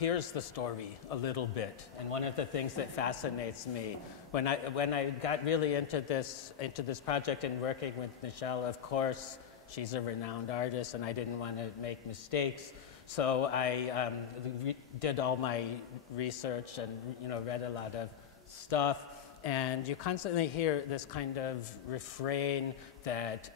here's the story a little bit. And one of the things that fascinates me, when I got really into this project and working with Michelle, of course, she's a renowned artist and I didn't want to make mistakes. So I did all my research and read a lot of stuff. And you constantly hear this kind of refrain that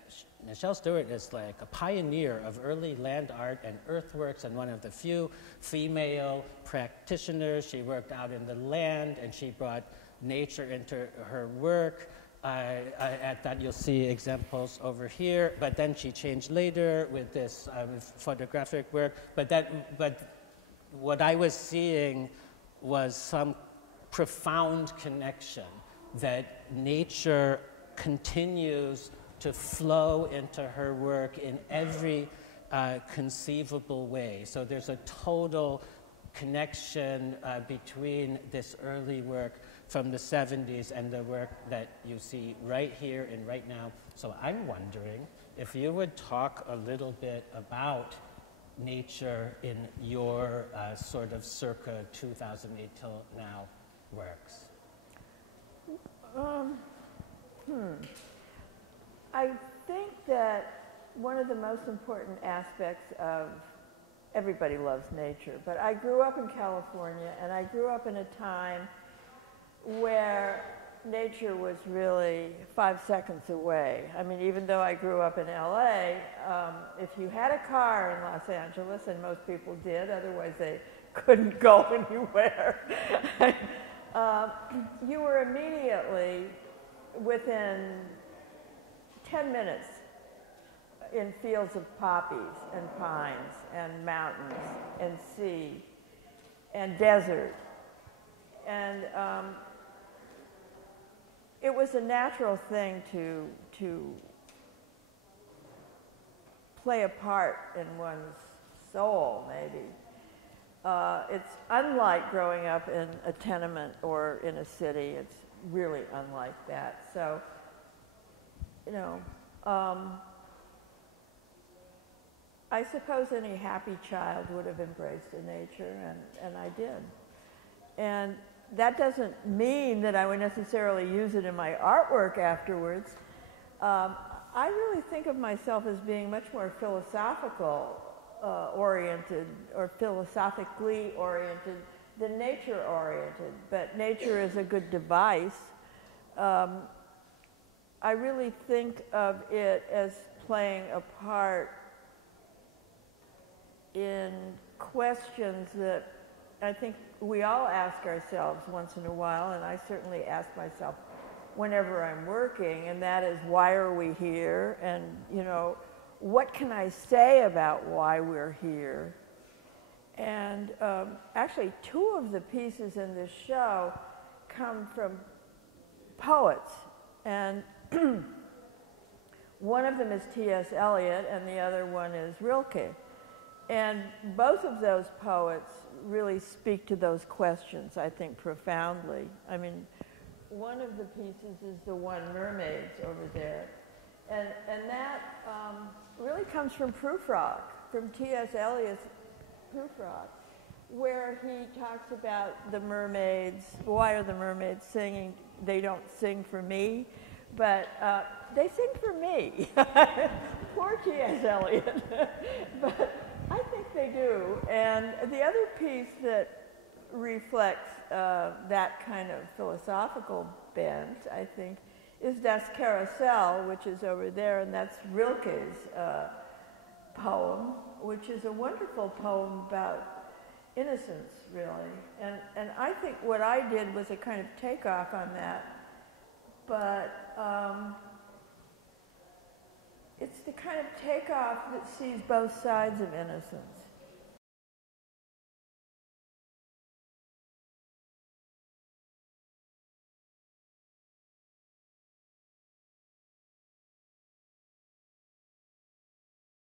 Michelle Stuart is like a pioneer of early land art and earthworks and one of the few female practitioners. She worked out in the land and she brought nature into her work. At that you'll see examples over here, but then she changed later with this photographic work. But what I was seeing was some profound connection that nature continues to flow into her work in every conceivable way. So there's a total connection between this early work from the 70s and the work that you see right here and right now. So I'm wondering if you would talk a little bit about nature in your sort of circa 2008 till now works. I think that one of the most important aspects of everybody loves nature, but I grew up in California and I grew up in a time where nature was really 5 seconds away. I mean, even though I grew up in LA, if you had a car in Los Angeles, and most people did, otherwise they couldn't go anywhere, you were immediately within 10 minutes in fields of poppies and pines and mountains and sea and desert. And it was a natural thing to play a part in one's soul, maybe. It's unlike growing up in a tenement or in a city. It's really unlike that. So, I suppose any happy child would have embraced the nature, and I did. And that doesn't mean that I would necessarily use it in my artwork afterwards. I really think of myself as being much more philosophical oriented or philosophically oriented than nature oriented, but nature is a good device. I really think of it as playing a part in questions that I think we all ask ourselves once in a while, and I certainly ask myself whenever I'm working, and that is, why are we here? And, what can I say about why we're here? And actually, 2 of the pieces in this show come from poets, and one of them is T.S. Eliot, and the other one is Rilke. And both of those poets really speak to those questions, I think, profoundly. I mean, one of the pieces is the one, Mermaids, over there. And that really comes from Prufrock, from T.S. Eliot's Prufrock, where he talks about the mermaids. Why are the mermaids singing? They don't sing for me, but they sing for me. Poor T.S. Eliot. But I think they do. And the other piece that reflects that kind of philosophical bent, I think, is Das Carousel, which is over there, and that's Rilke's poem, which is a wonderful poem about innocence, really. And I think what I did was a kind of takeoff on that, but it's the kind of takeoff that sees both sides of innocence.